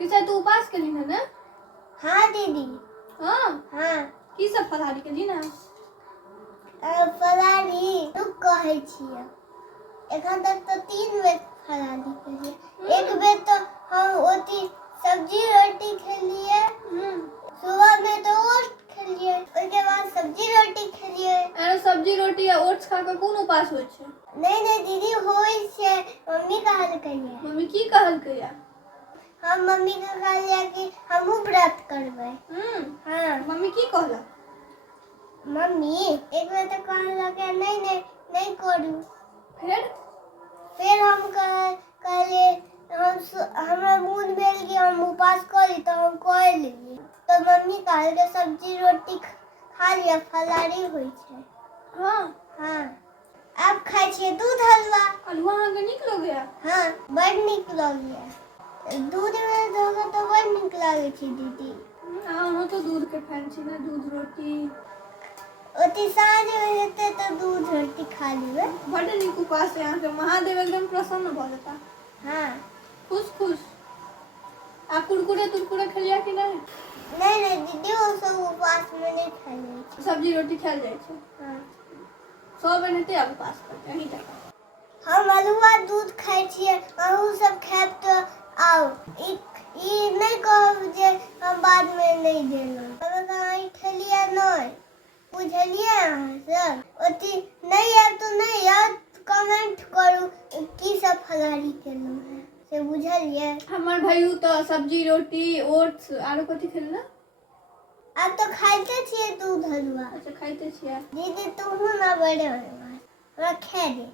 किसे तू उपास केली है ना? हाँ दीदी। हाँ हाँ की सब फलाहारी केली ना? फलाहारी रुक कहै छियै। एखन तक तो 3 बेर फलाहारी केलिए। एक बेर तो हम ओती सब्जी रोटी खेलिए। सुबह में तो ओट्स खेलिए, उसके बाद सब्जी रोटी खेलिए। अरे सब्जी रोटी या ओट्स खा के कौन उपास होय छै? नहीं दीदी होय छै। मम्मी कहलकैया। मम्मी की कहलकैया? हम मम्मी के कहलिए कि हमहू व्रत करबै। हाँ मम्मी की कहला? मम्मी एक बेर तो कहलकै नहीं करू। फिर हम कहलिए हमरा मोन भेल कि हम उपास करी तो हम कर लेलिए। तो मम्मी कहलकै सब्जी रोटी खा लिया, फलाहारी होय छै। हाँ हाँ अब खाइ छियै दूध हलवा। हलवा अहाँके नीक लगैया? हाँ बड़ नीक लगैया। दूध में धोके तो बड़ नीक लागै छै दीदी। अहाँ तो दूध के फैन छी ना, दूध रोटी। ओती साँझ हेतै तो दूध रोटी खा लेबै। बड़ नीक उपास है अहाँके, महादेव एकदम प्रसन्न भऽ जेता। हाँ खुश। आ कुरकुरे तुरकुरे खेलिया कि नहीं? नहीं दीदी वो सब उपास में नहीं खाइ छै। सब्जी रोटी खायल जाइ छै। हाँ सब एनाहिते आब उपास करते अहीं तक। हम हलुआ दूध खाइ छियै, अहूँ सब खायब तो आओ। ई नहीं कहब जे हम बाद में नहीं देलहुँ। अहाँ खेलिए नहीं, बुझलिए अहाँ सब? ओती नहीं आयब तो नहीं आयब, कमेंट करू की सब फलाहारी केलहुँ है से, बुझलिए? हमर भैयू तो सब्जी रोटी ओट्स आरो कथी खेल ना? अब तो खाइते छियै दूध हलवा। अच्छा खाइते छियै। दीदी तुम ना बड़े हो, हमरा खा दे।